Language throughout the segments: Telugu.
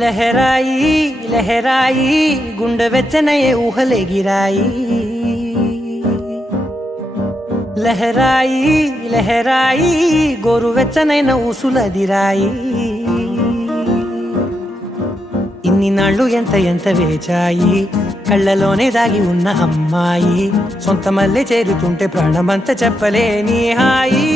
లహరాయి లహరాయి గుండె వెచ్చనయే ఊహలెగిరాయి. లహరాయి లహరాయి గోరు వెచ్చనైన ఊసులదిరాయి. ఇన్ని నాళ్ళు ఎంత ఎంత వేచాయి, కళ్ళలోనే దాగి ఉన్న అమ్మాయి. సొంత మల్లె చేరుతుంటే ప్రాణమంతా చెప్పలేని హాయి.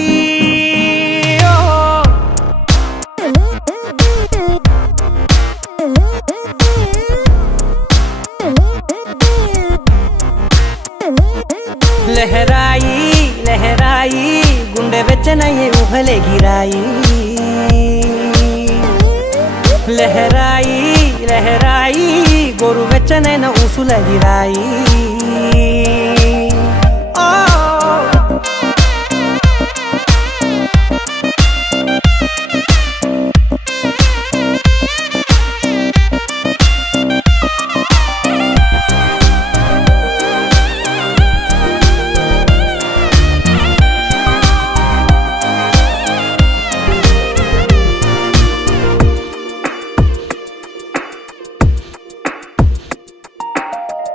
లహరాయి లహరాయి గుండె వెచ్చనయ్యే ఊహలెగిరాయి. లహరాయి లహరాయి గోరు వెచ్చనైన ఊసులదిరాయి.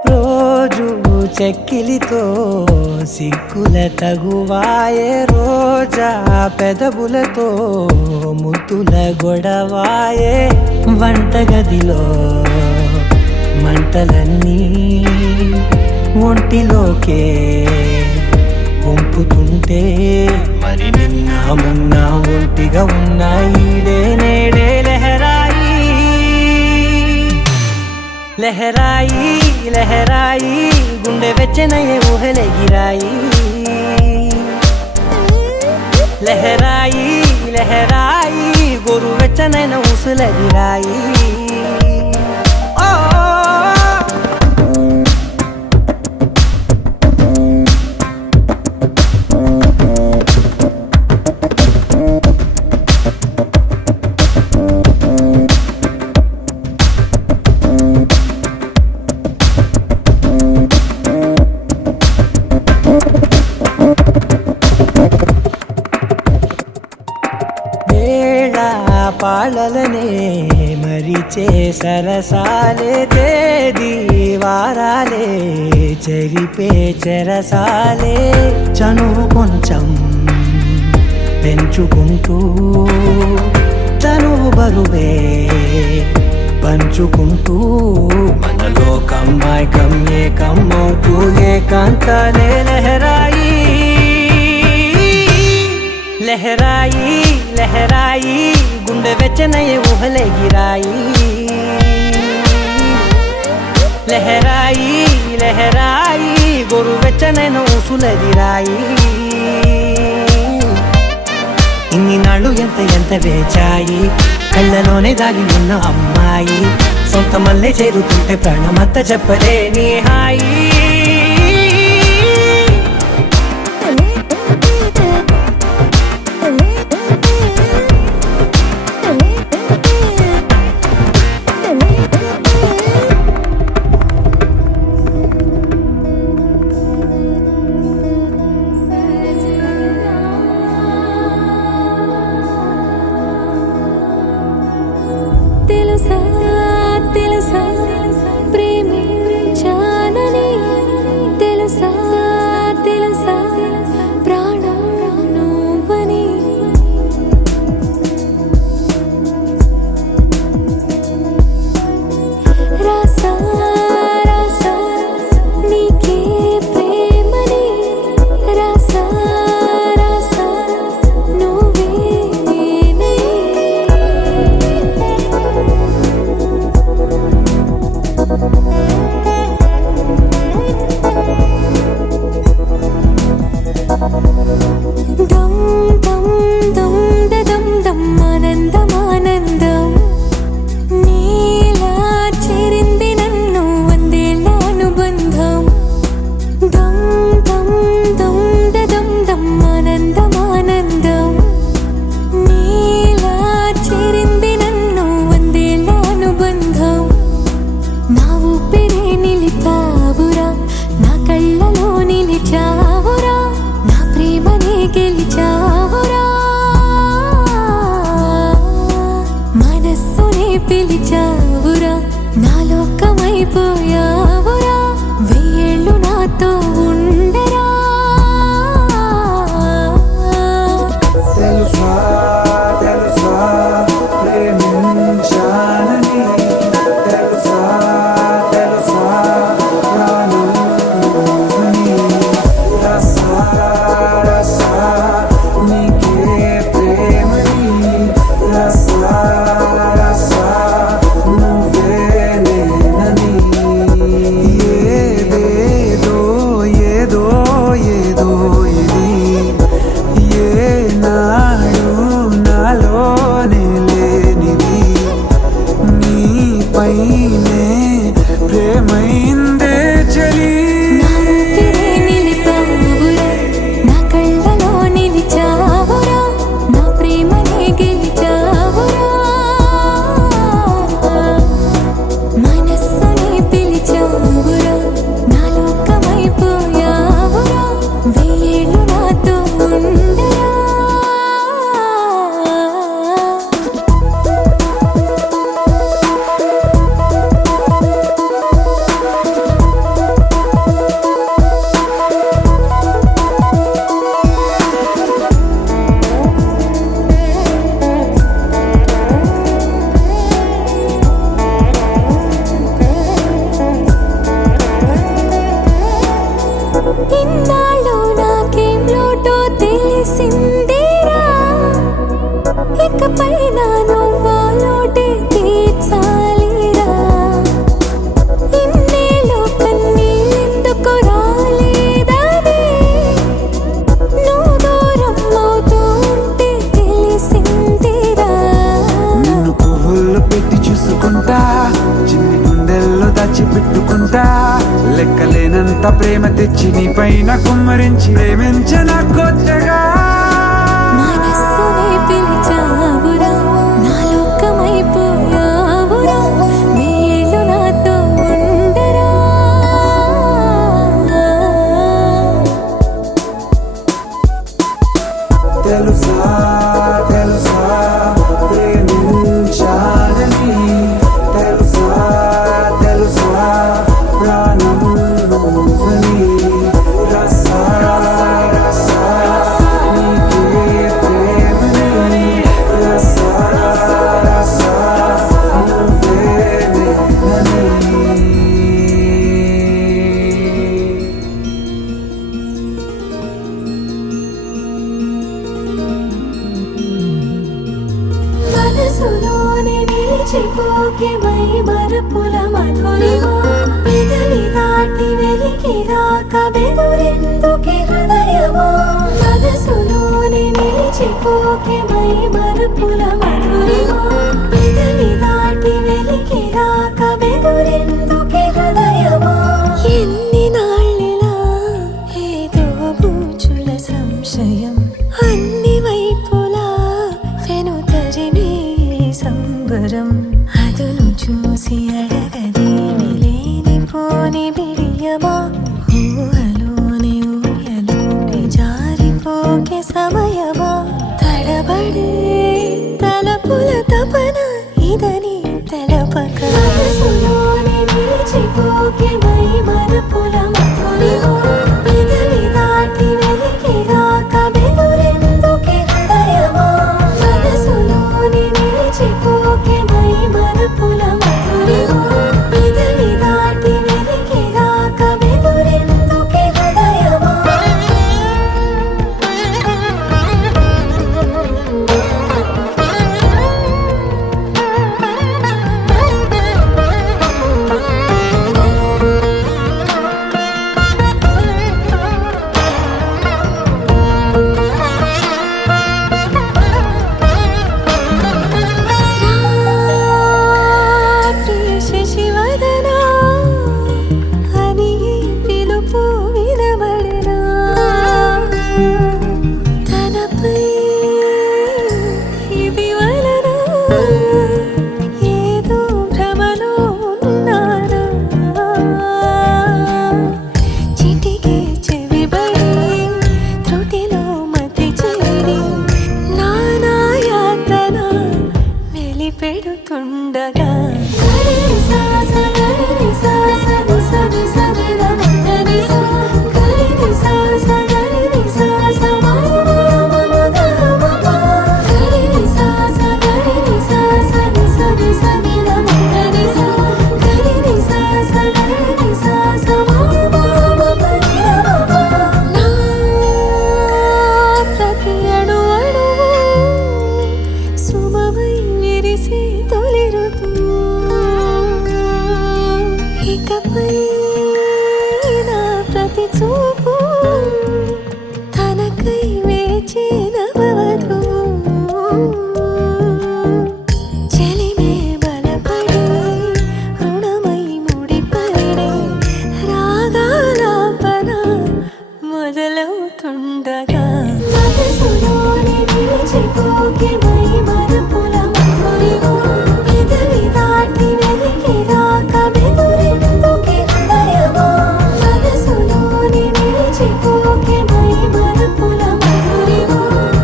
రోజు చెక్కిలితో సిగ్గుల తగువాయే, రోజా పెదవులతో ముద్దుల గొడవాయే. వంటగదిలో మంటలన్నీ ఒంటిలోకే వంపుతుంటే, మరి నిన్న మొన్న ఒంటిగా ఉన్నాయి నేడే. లహరాయి లహరాయి లహరాయి గుండె వెచ్చనయ్యే ఊహలెగిరాయి. లహరాయి లహరాయి గోరు వెచ్చనైన ఊసులదిరాయి. పాలలనే మరిచే సరసాలే, తేదీ వారాలే చెరిపే చెరసాలే. చనువు కొంచెం పెంచుకుంటూ తనువు బరువే పంచుకుంటూ, మనలో కమ్మాయికం ఏకమవుతూ ఏకాంతాలే. లహరాయి లహరాయి లహరాయి గుండె వెచ్చనయ్యే ఊహలెగిరాయి. లహరాయి లహరాయి గోరు వెచ్చనైన ఊసులదిరాయి. ఇన్ని నాళ్ళు ఎంత ఎంత వేచాయి, కళ్ళలోనే దాగి ఉన్న అమ్మాయి. సొంత మల్లె చేరుతుంటే ప్రాణమంతా చెప్పలేని హాయి. తెలుసా తెలుసా ప్రేమించానని, తెలుసా తెలుసా ప్రాణం నువ్వని. రాసా రాసా నీకే ప్రేమని, రాసా రాసా నువ్వే నేనై. దం దం దం దం దం ఆనందం ఆనందం, నీలా చేరింది నన్ను వందేళ్ళ అనుబంధం. దం దం దం దం దం ఆనందం ఆనందం, నీలా చేరింది నన్ను వందేళ్ళ అనుబంధం. నా ఊపిరే నిలిపావురా, నా కళ్ళలో నిలిచావురా, నా ప్రియ ఏదో ఇది ఏనాడు నాలోనే లేనిది నీపైనే ప్రేమైందే చలి నా ఊపిరే నిలిపావురా, నా కళ్ళలో నిలిచావురా, నా ప్రేమనే గెలిచావురా, మనస్సుని పిలిచావురా, నా లోకమైపోయావురా, వెయ్యేళ్ళు నాతో ఉండరా. ఇన్నాళ్ళు నాకేం లోటో తెలిసిందేరా, ఇకపై నా నువ్వా లోటే తీర్చాలిరా. ఇన్నేళ్ళు కన్నీళ్ళెందుకు రాలేదని నువ్వు దూరం అవుతూ ఉంటే తెలిసిందేరా. నిన్ను పువ్వుల్లో పెట్టి చూసుకుంటా, చిన్ని గుండెల్లో దాచిపెట్టుకుంటా, లెక్కలేనంత ప్రేమ తెచ్చి నీ పైన కుమ్మరించి ప్రేమించిన కొత్తగా మనస్సునే పిలిచావురా, నా లోకమైపోయావురా, వేళ్ళు నాతో ఉండరా. తెలుసా తెలుసా ప్రేమించాలని, తెలుసా తెలుసా ప్రాణం నువ్వని, రసా రసా నీకే ప్రేమని, రసా రసా నువ్వే నేనని. మనసులోనే నిలిచిపోకే మై మరపుల మధురిమా, పెదవి దాటి వెలికి రాక బెదురెందుకే హృదయమా. మనసులోనే నిలిచిపోకే మై మరపుల మధురిమా, పెదవి దాటి వెలికి రాక బెదురెందుకే హృదయమా. ఎన్ని నాళ్ళిలా ఏదో బూచుల సంశయం, అన్ని వైపులా వెనుతరినే సంబరం, అదును చూసి అడగదేమి లేనిపోని బిడియమా, ఊహలోని ఊయల మొదలవుతుండగా మనసులోనే నిలిచిపోకే మై మరపుల మధురిమా పెదవి దాటి వెలికి రాక బెదురెందుకే హృదయమా మనసులోనే నిలిచిపోకే మై మరపుల మధురిమా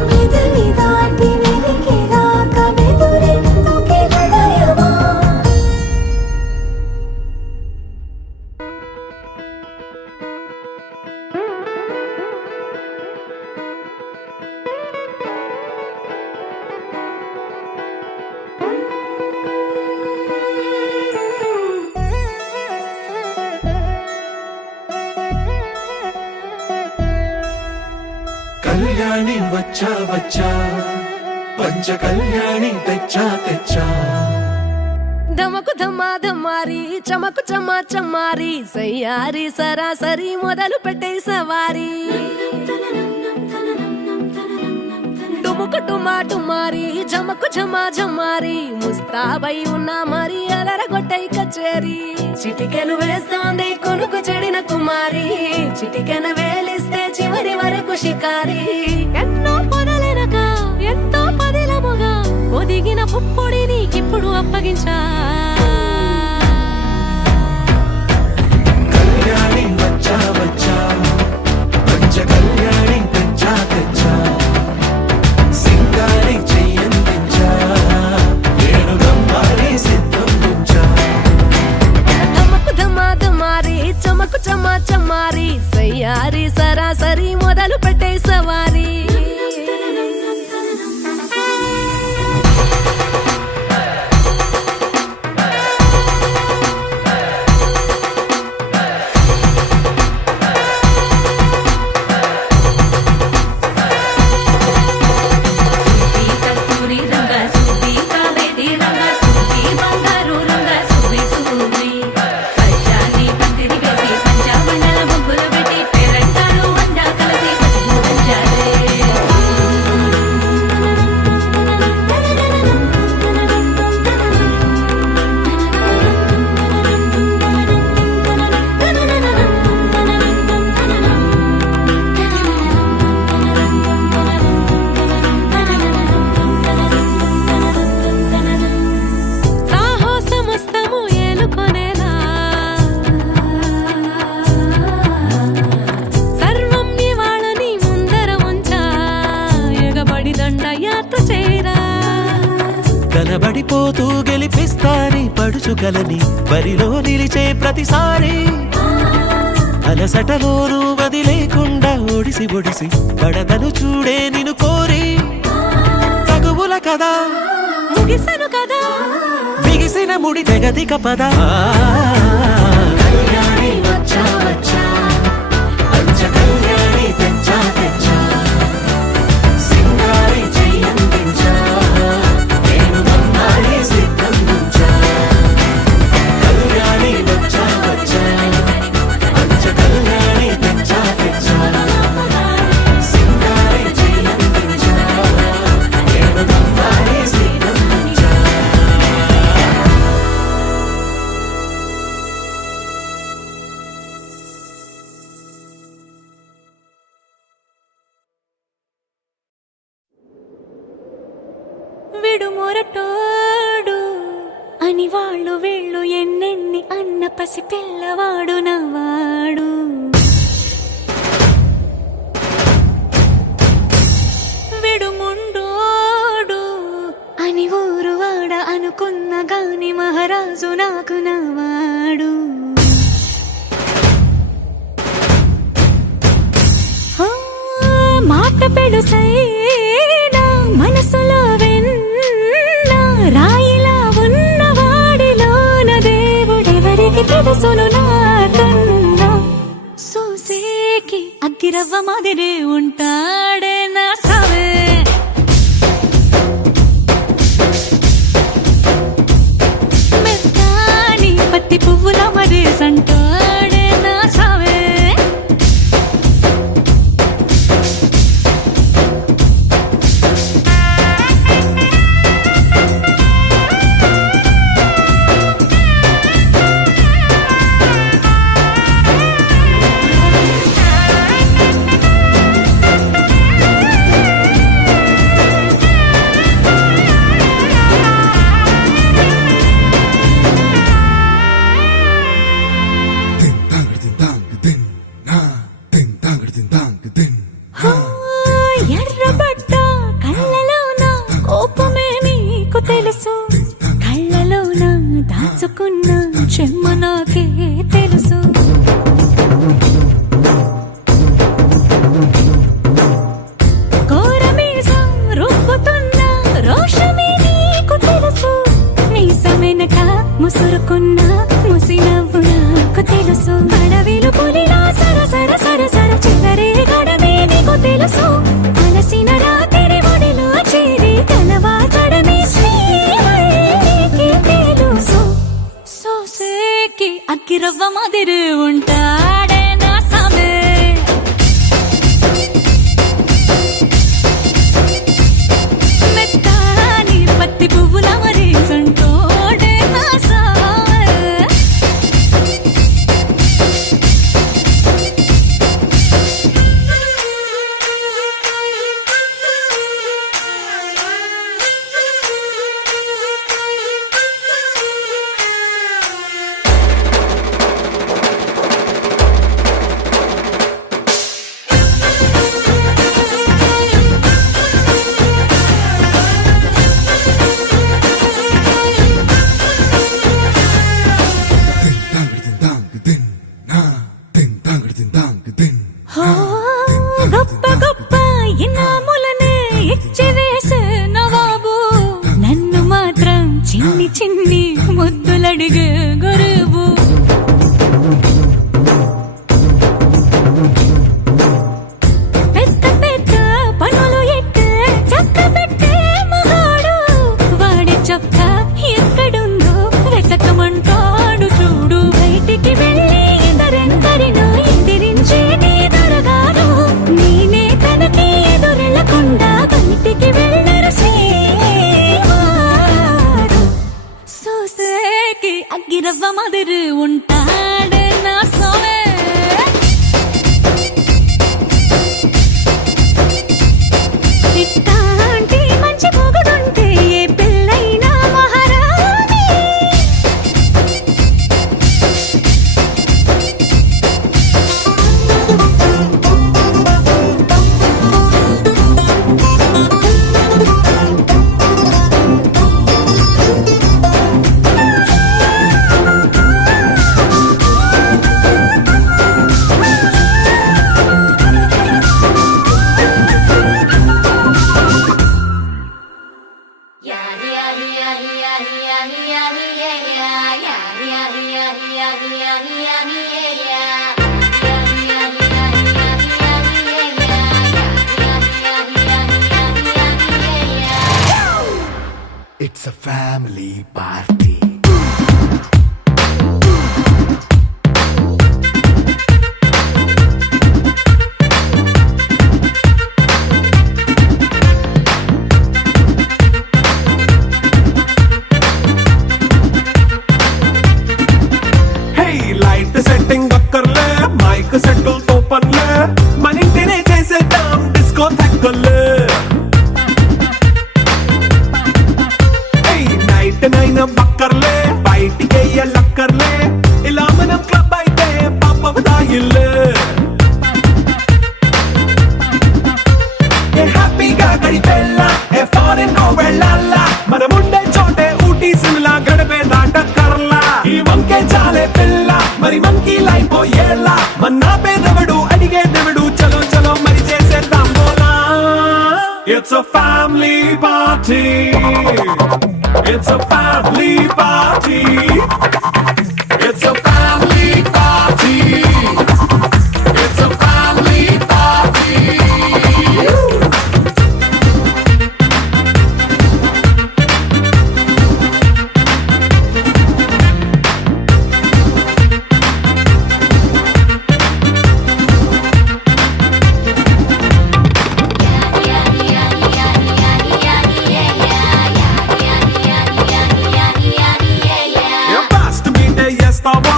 పెదవి దాటి వెలికి రాక బెదురెందుకే హృదయమా కళ్యాణి వచ్చా వచ్చా పంచ కళ్యాణి తెచ్చా తెచ్చా ధమకు ధమా ధమారి చమకు చమా చమారి సయ్యారి సరాసరి మొదలు పెట్టే సవారి డుముకు టుమా టుమారి ఝమకు ఝమా ఝమారి ముస్తాబై ఉన్నా మరి అలరగొట్టై కచేరి చిటికెను వేస్తోంది కొనుకు చెడిన కుమారి చిటికెను వేలిస్తే చివరి వరకు షికారి ఎన్నో పొదలెనక ఎంతో పదిలముగా ఒదిగిన పుప్పొడి నీకిప్పుడు అప్పగించా కళ్యాణి వచ్చా వచ్చా పంచ కళ్యాణి తెచ్చా తెచ్చా సింగారి చెయ్యందించా నేను గమ్మారి సిద్ధం ఉంచా ధమకు ధమా ధమారి చమకు చమా చమారి సయ్యారి సరాసరి మొదలు పెట్టే సవారి సాహసమస్తము ఏలుకొనేలా సర్వం ఇవాళని ముందర ఉంచా ఎగబడి దండయాత్ర చేరా కనబడిపోతూ గెలిపిస్తాని పడుచుకలని బరిలో నిలిచే ప్రతిసారి అలసటలోనూ వదిలేకుండా ఒడిసి ఒడిసి పడతను చూడే నిన్ను కోరి తగువుల కదా ముగిసను కదా బిగిసిన ముడి తెగదిక పద కళ్యాణి వచ్చా వచ్చా పంచ కళ్యాణి తెచ్చా తెచ్చా సింగారి చెయ్యందించా నేను గమ్మారి సిద్ధం ఉంచా కళ్యాణి వచ్చా వచ్చా పంచ కళ్యాణి తెచ్చా తెచ్చా సింగారి చెయ్యందించా నేను గమ్మారి సిద్ధం ఉంచా విడుమొరటోడు అని వాళ్ళు వీళ్ళు ఎన్నెన్ని అన్న పసి పిల్లవాడు నవ్వాడు విడుముండోడు అని ఊరు వాడ అనుకున్న గాని మహారాజు నాకు నవ్వాడు మాట పెడుసైనా మనసులో వెన్న రాయిలా ఉన్నవాడిలోన దేవుడెవరికి తెలుసును నాకన్నా సూసేకి అగ్గిరవ్వ మాదిరే ఉంటాడే నా సవే మెత్తాని పత్తి పువ్వుల మరే సంటాడే నా సవే ముసురుకున్న ముసి నవ్వు నాకు తెలుసు అడవిలు పులిలా సర సర సర సర చివరే గడమే నీకు తెలుసు అలసిన రాత్రి ఒడిలో చేరి కలవాచడమే శ్రీహరికి తెలుసు సోసేకి అక్కిరవ్వ మాదిరి ఉంటాడే నా సామే మెత్తాని పత్తి పువ్వుల మరి సంటోడే నా సామే హో, గొప్ప గొప్ప ఇనాములనే ఇచ్చి వేసే నవాబు నన్ను మాత్రం చిన్ని చిన్ని ముద్దులడిగే గురువు పెద్ద పెద్ద పనులు ఎట్టే చక్క పెట్టే మగాడు వాడి చొక్క ఎక్కడుందో వెతకమంటాడు చూడు బయటికి వెళ్ళి ఇద్దరెందరినో ఎదిరించేటి దొరగారు నేనే తనకి ఎదురెళ్ళకుండా బయటికి వెళ్ళరు శ్రీవారు సోసేకి అగ్గిరవ్వ మాదిరి ఉంటాడే నా సోమే ఇట్టాంటి మంచి పొగడుంటే ఏ పిల్లైనా మహారాణి It's a family party. Hey, light setting అక్కర్లే మైక్ సెట్టుల్ తో పనిలే మన ఇంటినే చేసేద్దాం డిస్కో థక్కర్లే నైట్ నైన్ బక్కర్లే బయటికి లక్కర్లే ఇలా మనం క్లబ్ అయితే పాపం దాయిల్లే ఏ హ్యాపీగా గడిపెళ్ళ ఏ ఫారెన్ కో వెళ్ళాల మనం ఉండే చోటే ఊటీ సిమ్లా గడిపే దాటక్కర్లా ఈ వంకే చాలే పిల్ల మరి మంకీ లైఫ్ ఏళ్ళ మన్నా పేదవడు అడిగే దేవుడు చలో చలో మరి చేసేద్దాం బోలా it's a family party It's a family party. It's a family party. It's a family party.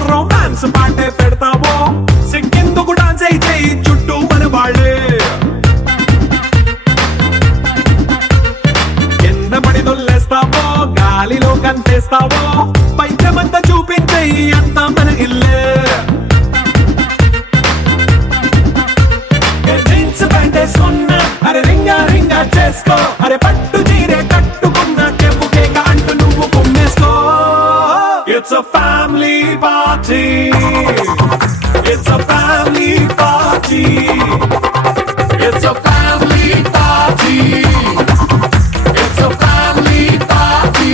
Romance పాటే పెడతావో సిక్కిందుకు డాన్స్ అయి చేయి చుట్టూ మన వాళ్ళే కింద పడి దొల్లేస్తావో గాలిలో కంతేస్తావో పైచమంతా చూపించేయి అంతా మన ఇల్లే జీన్స్ ప్యాంటేసుకున్నా అరే రింగా రింగా చేసుకో అరే పట్టు చీరే కట్టుకున్న కెప్పు కేక అంటూ నువ్వు కుమ్మేసుకో It's a family party. It's a family party. It's a family party. It's a family party.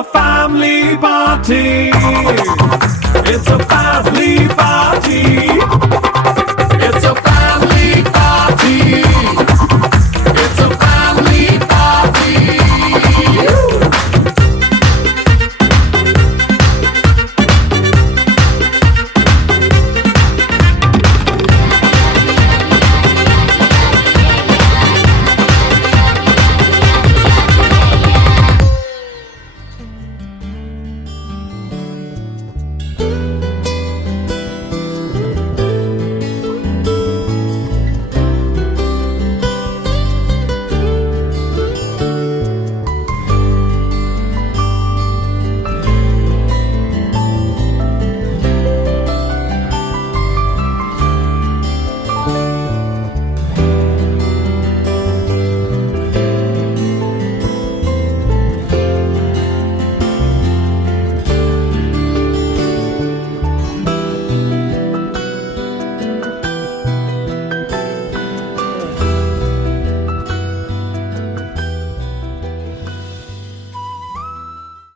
a family party.